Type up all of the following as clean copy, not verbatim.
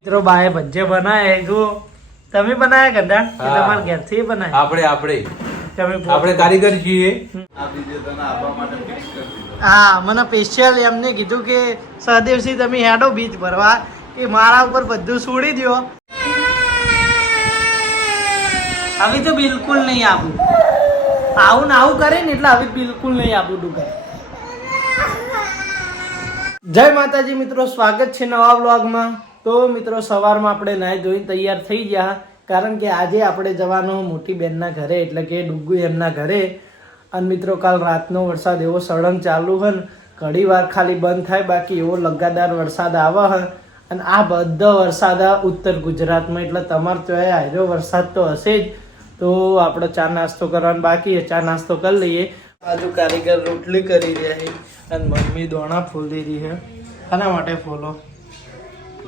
મિત્રો બાએ ભજ્જે બનાય જો તમે બનાયા ગંડા કે તમારા ઘરથી બનાય? આપણે કારીગર છીએ. હા, મને સ્પેશિયલ એમને કીધું કે સહદેવસિંહ તમે હેડો બીજ ભરવા, કે મારા ઉપર બધું છોડી દો. હવે તો બિલકુલ નહીં આપું. આવું ને આવું કરે ને એટલે હવે બિલકુલ નહીં આપું ડુગર. જય માતાજી મિત્રો, સ્વાગત છે નવા વ્લોગમાં. તો મિત્રો સવારમાં આપણે નાહી ધોઈને તૈયાર થઈ ગયા, કારણ કે આજે આપણે જવાનું મોટી બેનના ઘરે, એટલે કે ડુગ્ગુ એમના ઘરે. અને મિત્રો કાલ રાતનો વરસાદ એવો સળંગ ચાલુ હોય ને, ઘણી વાર ખાલી બંધ થાય, બાકી એવો લગાતાર વરસાદ આવે છે. અને આ બધો વરસાદ ઉત્તર ગુજરાતમાં, એટલે તમારે તો આવ્યો વરસાદ તો હશે જ. તો આપણે ચા નાસ્તો કરવાનો બાકી છે, ચા નાસ્તો કરી લઈએ. બાજુ કારીગર રોટલી કરી રહ્યા છે અને મમ્મી દોણા ફોલી રહી છે. આના માટે ફોલો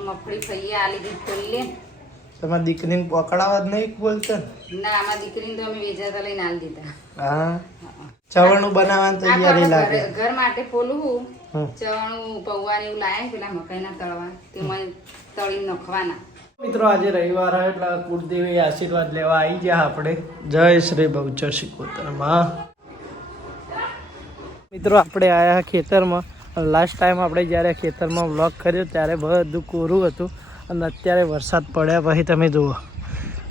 મફળી ફઈએ આલી દી ફોલી. તમારી દીકરીને પકડાવા જ નહીં બોલતો ના, આમાં દીકરીને તો અમે વેચાતા લઈને આલી દીધા. હા, ચવાણું બનાવવાની તૈયારી લાગે. ઘર માટે ફોલું ચવાણું પૌવાની એવું લાયા પેલા મકાઈના તળવા, તેમાં તળીને નખવાના. મિત્રો આજે રવિવાર હોય એટલે કુળદેવી આશીર્વાદ લેવા આવી ગયા આપણે. જય શ્રી બહુચર શિકોતરમાં. મિત્રો આપણે આયા ખેતરમાં. લાસ્ટ ટાઈમ આપણે જ્યારે ખેતરમાં વ્લોગ કર્યો ત્યારે બધું કોરું હતું, અને અત્યારે વરસાદ પડ્યા પછી તમે જુઓ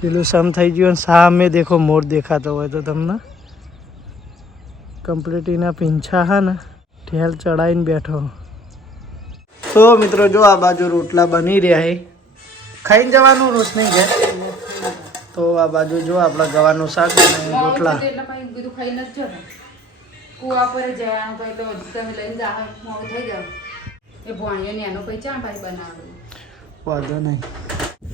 પેલું સમ થઈ ગયું. સામે દેખો મોર દેખાતો હોય તો તમને કમ્પ્લીટ એના પીંછા હા ને ઠેલ ચડાવીને બેઠો. તો મિત્રો જો આ બાજુ રોટલા બની રહ્યા છે, ખાઈને જવાનું રોટલી ઘેર. તો આ બાજુ જો આપણા ગવાનું શાક અને રોટલા. કુવા પર જવાનું ભાઈ તો તમે લઈને જાવ મોડું થઈ ગયું. એ ભણ્યો એનો પછી ચા ભાઈ બનાવ્યું વાંધો નહીં.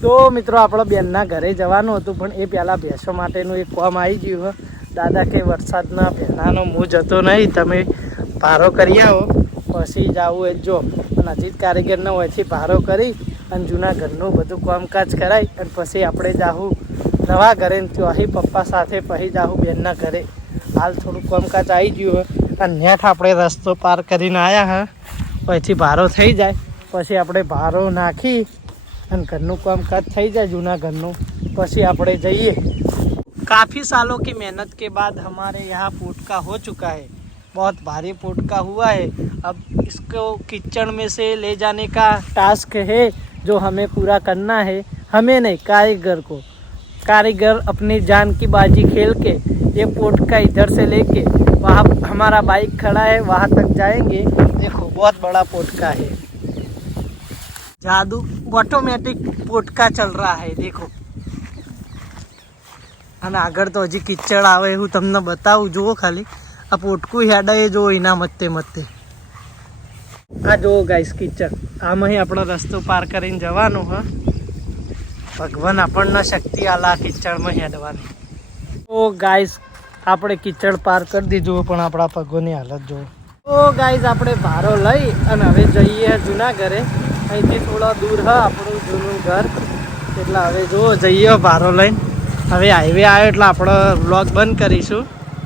તો મિત્રો આપણો બેનના ઘરે જવાનું હતું, પણ એ પહેલાં ભેંસો માટેનું એક કામ આવી ગયું. દાદા કે વરસાદના પહેલાંનો મૂજ હતો નહીં, તમે ભારો કરી આવો પછી જવું એ જો. અને હજી જ કારીગરને હોયથી ભારો કરી અને જૂના ઘરનું બધું કામકાજ કરાવી અને પછી આપણે જાવું નવા ઘરે. ત્યાંથી પપ્પા સાથે પછી જાવું બેનના ઘરે. હાલ થોડું કામકાજ આવી ગયું અને નેટ આપણે રસ્તો પાર કરીને આવ્યા હા. પછી ભારો થઈ જાય પછી આપણે ભારો નાખી અને ઘરનું કામકાજ થઈ જાય જૂના ઘરનું, પછી આપણે જઈએ. काफ़ी सालों की मेहनत के बाद हमारे यहाँ पोटका हो चुका है. बहुत भारी पोटका हुआ है. अब इसको कीचड़ में से ले जाने का टास्क है जो हमें पूरा करना है. हमें नहीं, कारीगर को. कारीगर अपनी जान की बाजी खेल के ये पोटका इधर से लेके वहाँ हमारा बाइक खड़ा है वहाँ तक जाएंगे. देखो बहुत बड़ा पोटका है. जादू ऑटोमेटिक पोटका चल रहा है देखो. અને આગળ તો હજી કિચડ આવે એવું તમને બતાવું. જુઓ ખાલી આ પોટકું હેડે એ જુઓ એના મતે મતે. આ જુઓ ગાઈસ કિચડ. આમાં આપણો રસ્તો પાર કરીને જવાનું. હા, ભગવાન આપણને શક્તિ આલા કિચડમાં હેડવાની. તો ગાઈસ આપણે કિચડ પાર કરી દીધું, પણ આપણા પગોની હાલત જુઓ. તો ગાઈસ આપણે ભારો લઈ અને હવે જઈએ જૂના ઘરે. અહીંથી થોડા દૂર હા આપણું જૂનું ઘર, એટલે હવે જુઓ જઈએ ભારો લઈને. હવે હાઈવે આવ્યો એટલે આપણે વ્લોગ બંધ કરીશું.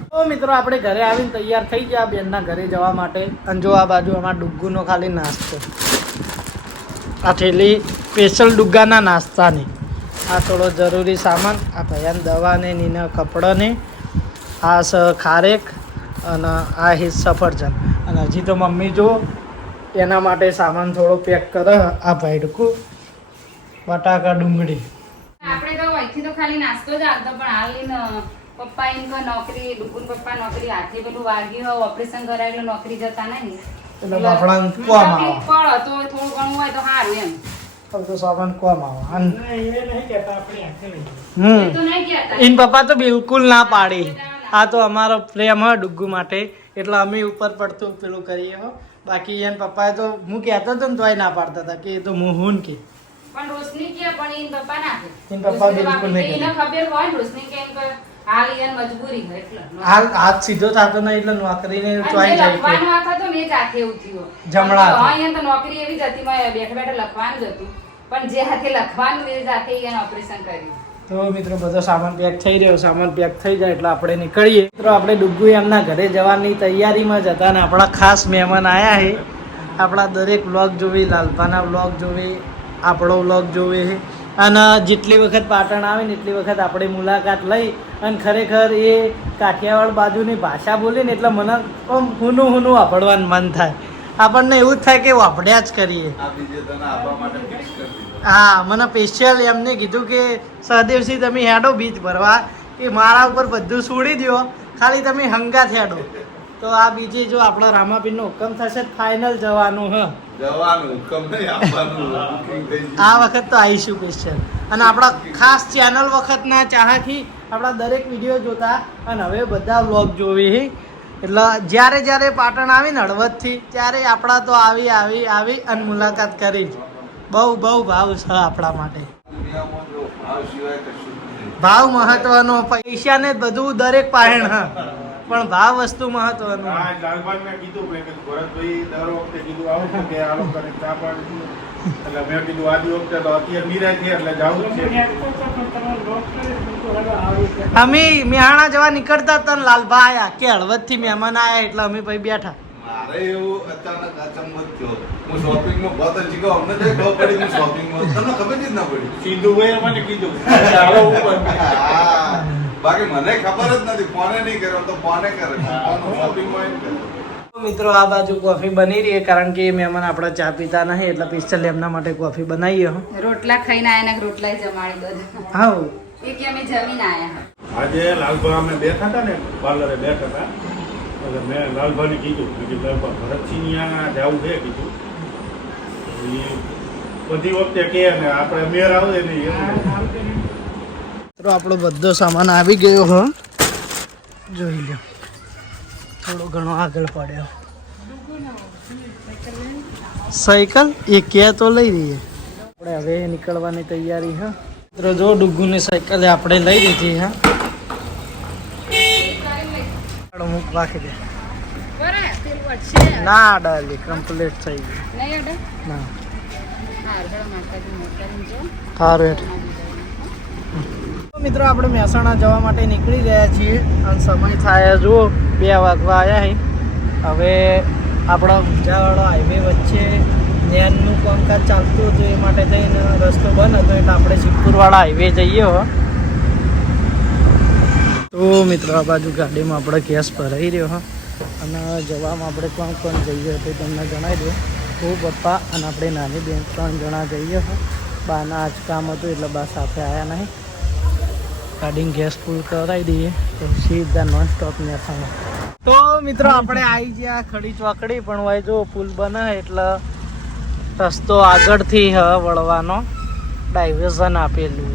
તો મિત્રો આપણે ઘરે આવીને તૈયાર થઈ ગયા બેનના ઘરે જવા માટે. અને જો આ બાજુ અમારા ડુગ્ગુનો ખાલી નાસ્તો, આ થેલી સ્પેશિયલ ડુગ્ગાના નાસ્તાની. આ થોડો જરૂરી સામાન, આ ભયાન દવાને નીના કપડાને, આ ખારેક અને આ હિસ સફરજન. અને હજી તો મમ્મી જો એના માટે સામાન થોડો પેક કરે. આ ભેડકું, બટાકા, ડુંગળી. આપણે તો અહીંથી તો ખાલી નાસ્તો જ આવતો, પણ હાલ પપ્પા એમ કે નોકરી ડુગુન પપ્પા નોકરી હાથે પેલું વાગ્યું હોય ઓપરેશન કરાય એટલે નોકરી જતા નહીં, એટલે બાપડા કોમ આવે પડો તો થોડું ઘણું હોય તો સારું એમ. તો સામાન કોમ આવે. એ તો નહીં કહેતા. એન પપ્પા તો બિલકુલ ના પાડી. આ તો અમારો પ્રેમ હોય ડુગ્ગુ માટે, એટલે અમે ઉપર પડતું પેલું કરીએ હો. બાકી એન પપ્પાએ તો હું કહેતો હતો ને તોય ના પાડતા હતા કે એ તો હું હું કે. પણ રોશની કે પણ એન પપ્પા ના કે. એન પપ્પા બિલકુલ નહીં એને ખબર હોય રોશની કે એમ કે હાલ એન મજબૂરી હોય એટલે હાથ સીધો થતો નહીં એટલે નોકરીને ચોઈ જાય કે લખવાનું આ થતો ને જાતે એવું થયું જમણા હા. એન તો નોકરી એવી જ હતી, બેઠા બેઠા લખવાનું જ હતું, પણ જે હાથે લખવાનું એ જાતે એને ઓપરેશન કર્યું. તો મિત્રો બધો સામાન પેક થઈ રહ્યો. સામાન પેક થઈ જાય એટલે આપણે નીકળીએ. મિત્રો આપણે ડુગ્ગુ એમના ઘરે જવાની તૈયારીમાં જ હતા અને આપણા ખાસ મહેમાન આવ્યા છે. આપણા દરેક વ્લોગ જોવી, લાલભાના વ્લોગ જોવી, આપણો વ્લોગ જોવે છે. અને જેટલી વખત પાટણ આવે ને એટલી વખત આપણે મુલાકાત લઈ અને ખરેખર એ કાઠિયાવાડ બાજુની ભાષા બોલી ને એટલે મને આમ હુનું વાપરવાનું મન થાય. આપણને એવું જ થાય કે વાપડ્યા જ કરીએ. હા, મને સ્પેશિયલ એમને કીધું કે સહદેવસિંહ તમે હેડો બીચ ભરવા, કે મારા ઉપર બધું છોડી દો, ખાલી તમે હંગાત હેડો. તો આ બીજે જો આપણો રામાપીરનો હુકમ થશે ફાઇનલ જવાનું હ. આ વખત તો આવીશું સ્પેશિયલ. અને આપણા ખાસ ચેનલ વખતના ચાહકી આપણા દરેક વિડીયો જોતા અને હવે બધા વ્લોગ જોવી. એટલે જ્યારે પાટણ આવી ને હળવદથી ત્યારે આપણા તો આવી અને મુલાકાત કરી. બહુ ભાવ છે આપણા માટે. ભાવ મહત્વનો, પૈસાને જ બધું દરેક પાહેણ હ, પણ ભાવ વસ્તુ મહત્વનું. અમે મેહાણા જવા નીકળતા હતા ને લાલભા આયા કે હળવદ થી મહેમાન આયા એટલે અમે પછી બેઠા. મારે એવું અચાનક અચંબત થયો. હું શોપિંગમાં બહુ જ જીગો અમને તો ખબર પડી હું શોપિંગમાં તમને ખબર જ ના પડી. સીધું ભાઈ મને કીધું બાકી મને ખબર જ નથી. ફોને નહીં કર્યો તો ફોને કરે શોપિંગમાં એમ કરે. મિત્રો આ બાજુ કોફી બની રહી કારણ કે મહેમાન આપણા ચા પીતા નહીં એટલે સ્પેશિયલ એમના માટે કોફી બનાવીએ. રોટલા ખાઈને આયા ને રોટલા જમાડી દો. હા, એ કે અમે જમીને આયા. આજે લાલભા અમે બેઠા હતા ને પાર્લરે બેઠા હતા એટલે મેં લાલભાને કીધું કે લાલભા ભરતસિંહ ત્યાં જવું છે કીધું. એ બધી વખતે કહે ને આપણે મેર આવે ને મિત્રો આપણો બધો સામાન આવી ગયો હો, જોઈ લો. થોડો ઘણો આગળ પડ્યો. સાયકલ એ કે તો લઈ રહીએ આપણે. હવે નીકળવાની તૈયારી હા મિત્રો. જો ડુગ્ગુની સાયકલ આપણે લઈ લીધી. હા, મૂક રાખી દે. ના ડાલી કમ્પ્લીટ થઈ ગયું. ના સારું. મિત્રો આપણે મહેસાણા જવા માટે નીકળી ગયા છીએ અને સમય થાય જુઓ 2 વાગવા આવ્યા છે. હવે આપણા ઊંઝાવાળો હાઈવે વચ્ચે નેનનું કામકાજ ચાલતું હતું એ માટે થઈને રસ્તો બંધ હતો એટલે આપણે સિદ્ધપુરવાળા હાઈવે જઈએ હો. તો મિત્રો આ બાજુ ગાડીમાં આપણે ગેસ ભરાઈ રહ્યો હો અને જવામાં આપણે કોણ જઈએ તો તમને જણાવી દઉં. હું, પપ્પા અને આપણે નાની બેન 3 જણા જઈએ હો. બાના આજ કામ હતું એટલે બા સાથે આવ્યા નહીં. ગાડીને ગેસ ફૂલ કરાવી દઈએ તો સીધા નોન સ્ટોપ મહેસાણા. તો મિત્રો આપણે આવી ગયા ખડી ચોકડી, પણ હોય જો પુલ બને એટલે રસ્તો આગળથી વળવાનો ડાયવર્ઝન આપેલું.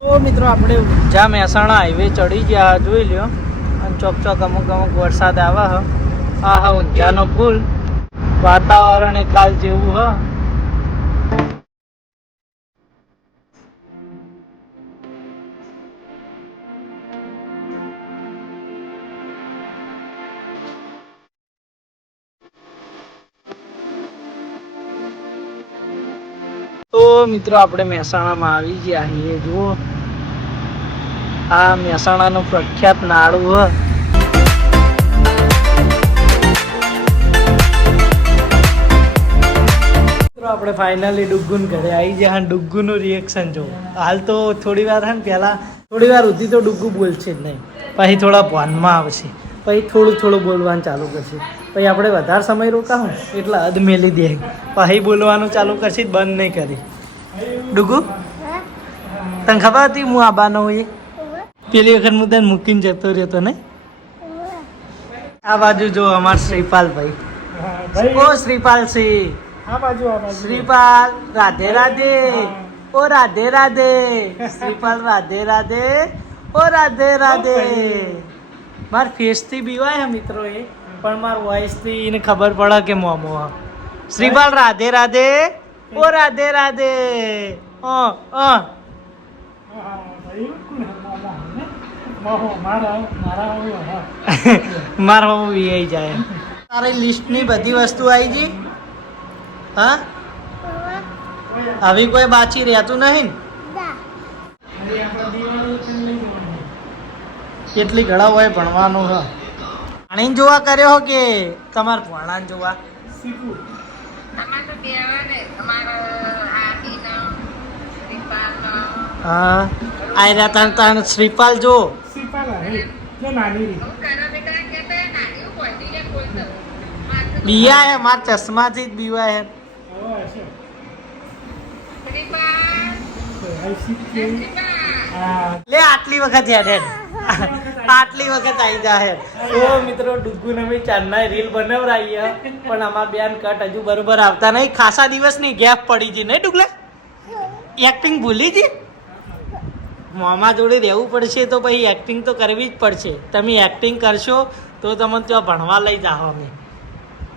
તો મિત્રો આપણે ઊંઝા મહેસાણા હાઈવે ચડી ગયા જોઈ લ્યો. અને ચોક અમુક વરસાદ આવે હ. આ ઊંઝાનો પુલ. વાતાવરણ એ કાલ જેવું હ. તો મિત્રો આપણે મહેસાણામાં આવી ગયા છીએ. જુઓ આ મહેસાણાનું પ્રખ્યાત નાળું હ. મિત્રો આપણે ફાઇનલી ડુગ્ગુન ઘરે આવી ગયા. ડુગ્ગુનું રિએક્શન જો. હાલ તો થોડી વાર સુધી તો ડુગ્ગુ બોલશે જ નહીં, પછી થોડા ભાનમાં આવશે, પછી થોડું બોલવાનું ચાલુ કરશે, પછી આપણે વધારે સમય રોકાવું એટલે હદ મેલી દે, પછી બોલવાનું ચાલુ કરશે, બંધ નહીં કરી. ડુગુ તને ખબર હતી હું આબાનો હોય? પેલી વખત હું તને મૂકીને જતો રહ્યો ને. આ બાજુ જો અમાર શ્રીપાલભાઈ. ઓ શ્રીપાલસિંહ, શ્રીપાલ રાધે રાધે. ઓ રાધે રાધે શ્રીપાલ. રાધે રાધે. ઓ રાધે રાધે. માર ફેસથી બીવાય મિત્રો એ, પણ માર વોઇસથી એને ખબર પડે કે મોમો. શ્રીપાલ રાધે રાધે. ઓ રાધે રાધે. મારા વી જાય. તારી લિસ્ટની બધી વસ્તુ આવી ગઈ? હા, આવી કોઈ બાચી રહેતું નહીં. કેટલી ઘડા હોય ભણવાનું હ. પાણી જોવા કર્યો કે તમારે ભણાને જોવા? હા આ રહ્યા તાન શ્રીપાલ જો બીયા હે માર ચશ્માથી જ બીવા હે લે આટલી વખત યાદ હે આટલી વખત આવી જાય તો મિત્રો ડુગ્ગુ ને અમે ચાંદના રીલ બનાવરાઈએ પણ આમાં બેન કટ હજુ બરોબર આવતા નહીં ખાસા દિવસની ગેપ પડી છે નહીં ડુગલા એક્ટિંગ ભૂલી જી મામા જોડે રહેવું પડશે તો પછી એક્ટિંગ તો કરવી જ પડશે તમે એક્ટિંગ કરશો તો તમને ત્યાં ભણવા લઈ જાઓ અમે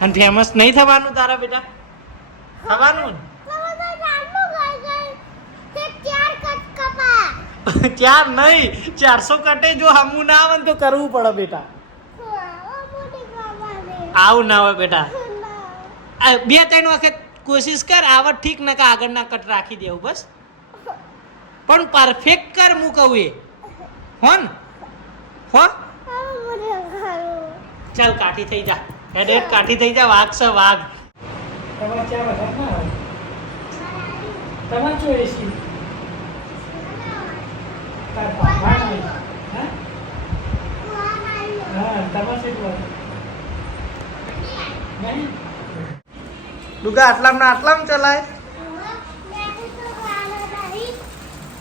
અને ફેમસ નહીં થવાનું તારા બેટા થવાનું ચાર નહીં 400 કટે જો હમું ના આવે તો કરવું પડે બેટા આવું ના હોય બેટા 2-3 વખત કોશિશ કર આવડ ઠીક ને આગળના કટ રાખી દેવું બસ પણ પરફેક્ટ કર હું કહું એ હોન હો ચાલ કાઠી થઈ જા હેડ કાઠી થઈ જા વાઘ છે વાઘ ડુગા આટલામાં ચલાય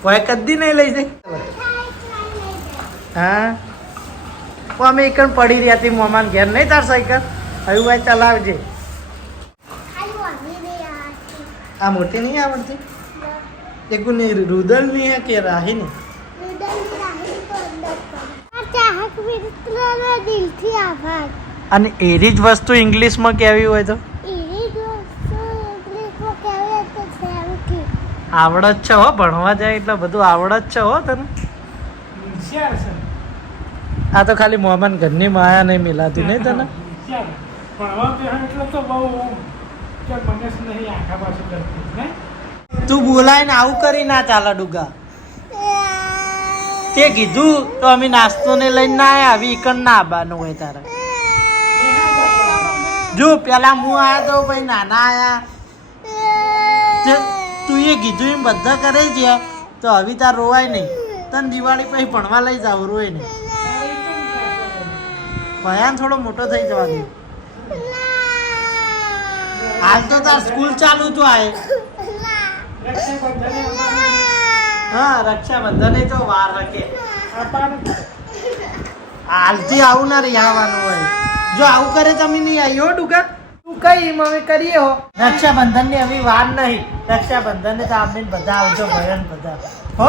ભાઈ કદી નહીં લઈ જાય હા અમે એક પડી રહ્યા હતી મોમાન ઘેર નહીં તાર સાયકલ હવે ભાઈ ચલાવજે આ મોટી નહીં આવડતી એક રુદલ નહીં હે કે રાહી નહીં અને એરી જ વસ્તુ ઇંગ્લિશમાં કેવી હોય તો આવડત છે હો ભણવા જાય એટલે બધું આવડત છે હો તને આ તો ખાલી મોહમ્મદ ઘરની માયા નહીં મિલાતી નહીં તને તું બોલાય ને આવું કરી ના ચાલે ડુગા તે કીધું તો અમે નાસ્તો ને લઈને ના આવ્યા આવી ઈકણ ના આવવાનું હોય તારે જો પેલા હું આવ્યા તો ભાઈ નાના આયા તું એ કીધું એમ બધા કરે છે તો હવે તાર રોવાય નહીં તને દિવાળી પછી ભણવા લઈ જાવ રોય નહીં ભયાન થોડો મોટો થઈ જવા દે હાલ તો તાર સ્કૂલ ચાલુ તો આય હા રક્ષાબંધન તો વાર રાખે હાલથી આવું ના રહી આવવાનું હોય જો આવું કરે તમે નહીં આવી હો ડુગા તું કઈ અમે કરીએ હો રક્ષાબંધન ની હવે વાર નહીં રક્ષાબંધન ને તો આપણે બધા આવજો ભયન બધા હો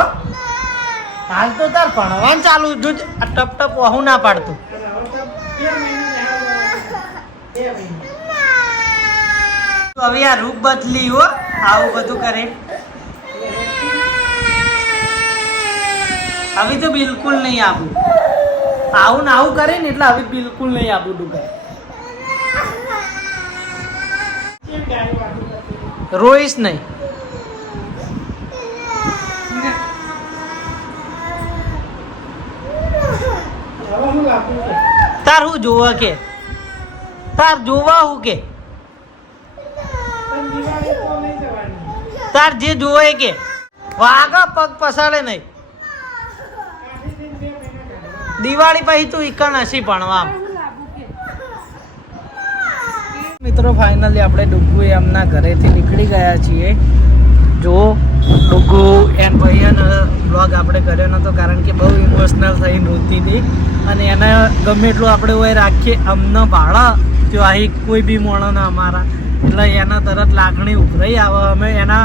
હાલ તો તાર ભણવાનું ચાલુ જો ટપ ટપ વહુ ના પાડતું હવે આ રૂપ બદલી હો આવું બધું કરે હવે તો બિલકુલ નહીં આવું આવું ને આવું કરે ને એટલે હવે બિલકુલ નહીં આવું ડુગા રોઈશ નહીં તાર હું જોવા કે તાર જોવા હું કે તાર જે જોવે કે વાગા પગ પસાડે નહીં દિવાળી પછી તું ઈકણ હસી ભણવા મિત્રો ફાઇનલી આપણે ડુગ્ગુ એમના ઘરેથી નીકળી ગયા છીએ જો ડુગ્ગુ એન ભાઈને બ્લોગ આપણે કર્યો નહોતો કારણ કે બહુ ઇમોશનલ થઈને રોતી હતી અને એને ગમે એટલું આપણે હોય રાખીએ અમને ભાડા તો અહીં કોઈ બી મોણો અમારા એટલે એના તરત લાગણી ઉભરાઈ આવે અમે એના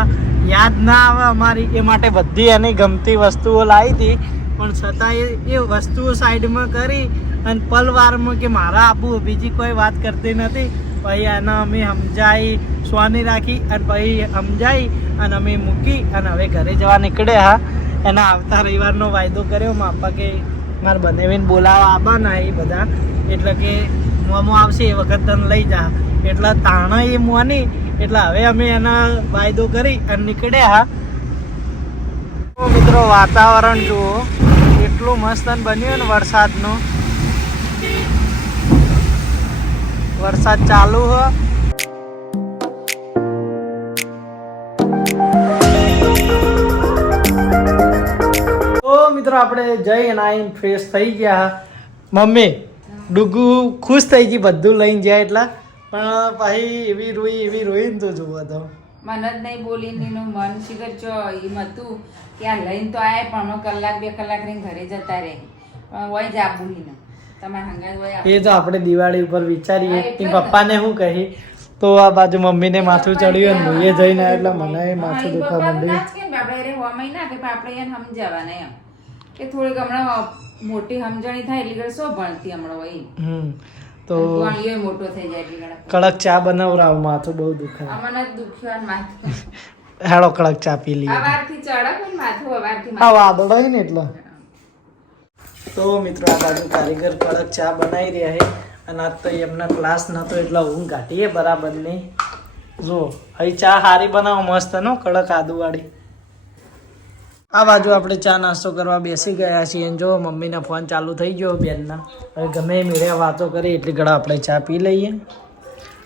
યાદ ના આવે અમારી એ માટે બધી એની ગમતી વસ્તુઓ લાવી હતી પણ છતાં એ વસ્તુઓ સાઈડમાં કરી અને પલવારમાં કે મારા આબુ બીજી કોઈ વાત કરતી નથી પછી એને અમે સમજાઈ સ્વાની રાખી અને પછી સમજાઈ અને અમે મૂકી અને હવે ઘરે જવા નીકળ્યા હા એના આવતા રવિવારનો વાયદો કર્યો માપા કે મારે બનેવીને બોલાવવા આવવાના એ બધા એટલે કે મોમો આવશે એ વખત તને લઈ જા એટલે તાણા એ મોની એટલે હવે અમે એના વાયદો કરી અને નીકળ્યા હા મિત્રો વાતાવરણ જુઓ એટલું મસ્ત બન્યું ને વરસાદનું વરસાદ ચાલુ હોય મિત્રો આપણે જઈને આવીને ફ્રેશ થઈ ગયા. મમ્મી ડુગુ ખુશ થઈ ગઈ બધું લઈને જાય એટલા, પણ પછી એવી રોઈ ને તો જોવો તો મને જ નહીં બોલીને એનું મન શિખર ચો એમ હતું કે આ લઈને તો આયા પણ હમણાં કલાક 2 કલાક રહીને ઘરે જતા રહે પણ હોય જ આબુ ને તમારે હંગાત હોય એ તો આપણે દિવાળી ઉપર વિચારીએ કે પપ્પાને શું કહી, તો આ બાજુ મમ્મીને માથું ચડ્યું ને હું એ જઈને એટલે મને માથું દુખવા માંડ્યું. આપણે રે હોમાઈ ના કે આપણે એને સમજાવવાના એમ કે થોડીક હમણાં મોટી સમજણી થાય એટલે શું ભણતી હમણાં હોય તો ભણ્યો મોટો થઈ જાય એટલે કડક ચા બનાવરાવ, માથું બહુ દુખે. અમને જ દુખ્યો ને માથું. હેડો કડક ચા પી લઈએ. આ વારથી ચડક ને માથું અવારથી આ વાદળ હોય ને એટલે. તો મિત્રો આ બાજુ કારીગર કડક ચા બનાવી રહ્યા છે અને આજ તો એમના ક્લાસ નતો એટલે ઊંઘ કાઢીએ બરાબર નહીં. જો અહીં ચા સારી બનાવો મસ્ત નો કડક આદુવાળી. આ બાજુ આપણે ચા નાસ્તો કરવા બેસી ગયા છીએ. જો મમ્મીના ફોન ચાલુ થઈ ગયો બેનના. હવે ગમે મેરે વાતો કરી એટલી ઘડા આપણે ચા પી લઈએ.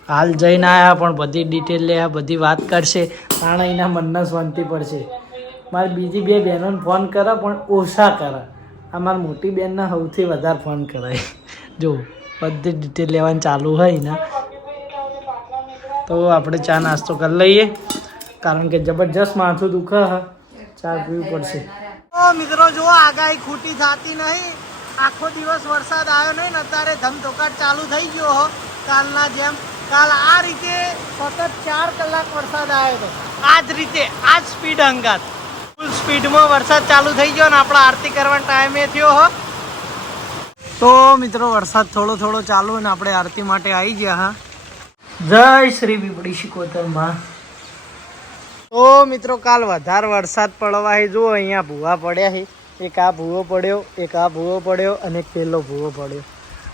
હાલ જઈને આવ્યા પણ બધી ડિટેલ લે બધી વાત કરશે તાણ એના મનના શાંતિ પડશે. મારી બીજી 2 બહેનોને ફોન કરે પણ ઓછા કરે. આ મારી મોટી બેનના સૌથી વધારે ફોન કરાય. જો બધી ડિટેલ લેવાનું ચાલુ હોય ને તો આપણે ચા નાસ્તો કરી લઈએ કારણ કે જબરજસ્ત માથું દુખે હ, ચા પીવી પડશે. મિત્રો જો આગાહી ખોટી થતી નહીં. આખો દિવસ વરસાદ આવ્યો નહીં ને અત્યારે ધમધોકાટ ચાલુ થઈ ગયો હો કાલના જેમ. કાલ આ રીતે સતત 4 કલાક વરસાદ આવ્યો હતો. આ જ રીતે આ જ સ્પીડ અંગાત ફૂલ સ્પીડમાં વરસાદ ચાલુ થઈ ગયો ને આપણે આરતી કરવાનો ટાઈમે થયો હો. તો મિત્રો વરસાદ થોડો થોડો ચાલુ ને આપણે આરતી માટે આવી ગયા. હા, જય શ્રી બીપડી શિકોતરમાં. તો મિત્રો કાલ વધારે વરસાદ પડવા છે. જુઓ અહીંયા ભૂવા પડ્યા છે. એક આ ભૂવો પડ્યો, એક આ ભૂવો પડ્યો અને એક પેલો ભૂવો પડ્યો.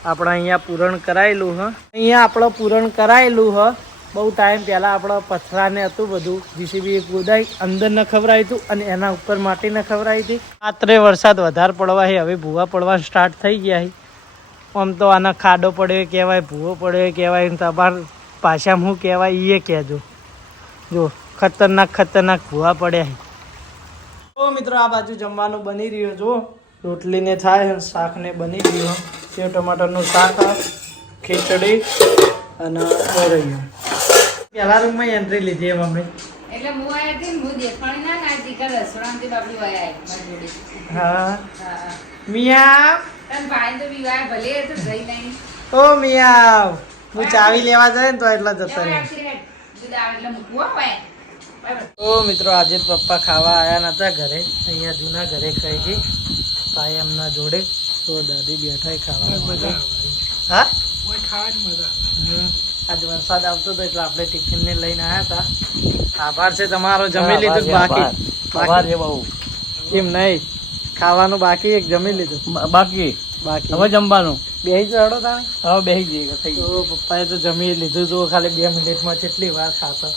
આપણે અહીંયા પૂરણ કરાયેલું હ. અહીંયા આપણે પૂરણ કરાયેલું હ. બહુ ટાઈમ પહેલાં આપણે પથરાને હતું બધું જીસીબી ગોદાઈ અંદર ન ખવડાવ્યું હતું અને એના ઉપર માટી ન ખવડાવી હતી. રાત્રે વરસાદ વધારે પડવા છે. હવે ભૂવા પડવા સ્ટાર્ટ થઈ ગયા છે. આમ તો આના ખાડો પડ્યો કહેવાય, ભૂવો પડ્યો કહેવાય, તમારે ભાષામાં શું કહેવાય એ કહેજો. જો ખતરનાક ભૂવા પડ્યા છે. તો મિત્રો આ બાજુ જમવાનું બની રહ્યું. જો રોટલીને થાય, શાકને બની રહ્યું. સેવ ટમાટરનું શાક, ખીચડી અને રહ્યું. પહેલા રૂમમાં એન્ટ્રી લીધી મમ્મી. એટલે હું આયા હતી ને હું દેખાણી ના નાખી કે રસોડામાંથી બાબુ આયા મારી જોડે. હા મિયા. તને ભાઈ તો બીવાય ભલે એ તો જઈ નહીં. ઓ મિયા હું ચાવી લેવા જાય ને તો એટલા જતા રહે. એટલે મૂકવો હોય. તો મિત્રો આજે પપ્પા ખાવા આવ્યા નતા ઘરે. અહીંયા જૂના ઘરે ખાઈ ગઈ ભાઈ એમના જોડે. તો દાદી બેઠા ખાવા. હા ખાવાની મજા. આજે વરસાદ આવતો હતો એટલે આપણે ટિફિન ને લઈને આવ્યા હતા. આભાર છે તમારો. જમી લીધું બાકી એમ નહીં ખાવાનું બાકી એક જમી લીધું બાકી હવે જમવાનું બેસી ચડો તાણે. હવે બેસી જઈએ. તો પપ્પાએ તો જમી લીધું. જો ખાલી 2 મિનિટમાં કેટલી વાર ખાતા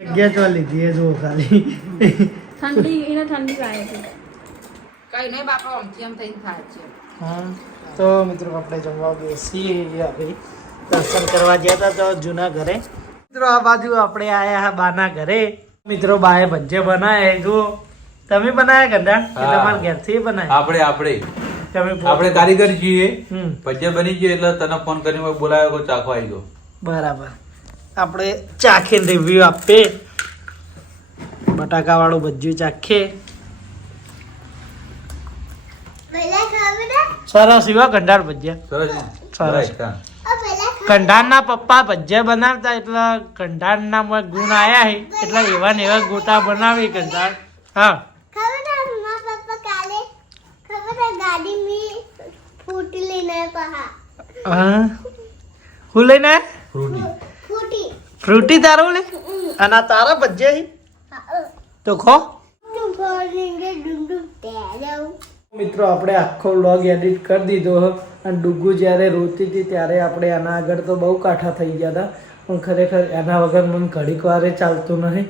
જગ્યા તો લીધી જો ખાલી ઠંડી લાગે છે. કઈ નહીં બાપા આમથી આમ થઈને થાય છે. હા તો મિત્રો આપણે જમવા બેસી હવે દર્શન કરવા ગયા હતા તો જૂના ઘરે. મિત્રો આ બાજુ આપણે આયા બાના ઘરે. મિત્રો બાએ ભજ્જે બનાયા. જો તમે બનાયા ગંડા કે તમારા ઘરથી બનાયા? આપણે કારીગર છીએ. ભજ્જે બની ગયો એટલે તને ફોન કરીને બોલાવ્યો કે ચાખવા આવી ગયો. બરાબર. આપણે ચાખીને રિવ્યુ આપીએ. બટાકા વાળું ભજ્જું ચાખીએ. સરસ એવા કંડાર ભજ્યા. સરસ. કંડારના પપ્પા ભજ્યા બનાવતા એટલે કંડારના ગુણ આયા છે એટલે એવા ને એવા ગોટા બનાવી કંડાર. હા હું લઈને ફ્રૂટી તારું લે અને તારા ભજ્યા તો ખો. મિત્રો આપણે આખો વ્લોગ એડિટ કરી દીધો અને ડુગ્ગુ જ્યારે રોતી હતી ત્યારે આપણે આના આગળ તો બહુ કાઠા થઈ ગયા હતા પણ ખરેખર એના વગર મને ઘડીક વારે ચાલતું નહીં.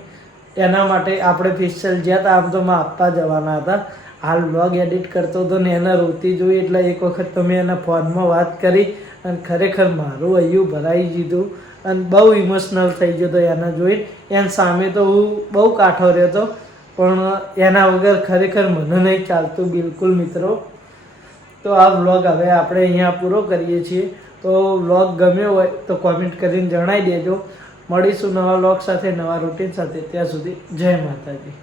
એના માટે આપણે ફિશલ જ્યાં હતા આમ તો મેં આપવા જવાના હતા. હાલ વ્લોગ એડિટ કરતો હતો ને એને રોતી જોઈ એટલે એક વખત તો મેં એના ફોનમાં વાત કરી અને ખરેખર મારું હૈયું ભરાઈ દીધું અને બહુ ઇમોશનલ થઈ ગયો હતો એને જોઈ. એના સામે તો હું બહુ કાઠો રહ્યો હતો પણ એના વગર ખરેખર મને નહીં ચાલતું બિલકુલ મિત્રો. તો આ વ્લોગ હવે આપણે અહીંયા પૂરો કરીએ છીએ. તો વ્લોગ ગમ્યો હોય તો કોમેન્ટ કરીને જણાવી દેજો. મળીશું નવા વ્લોગ સાથે, નવા રૂટીન સાથે. ત્યાં સુધી જય માતાજી.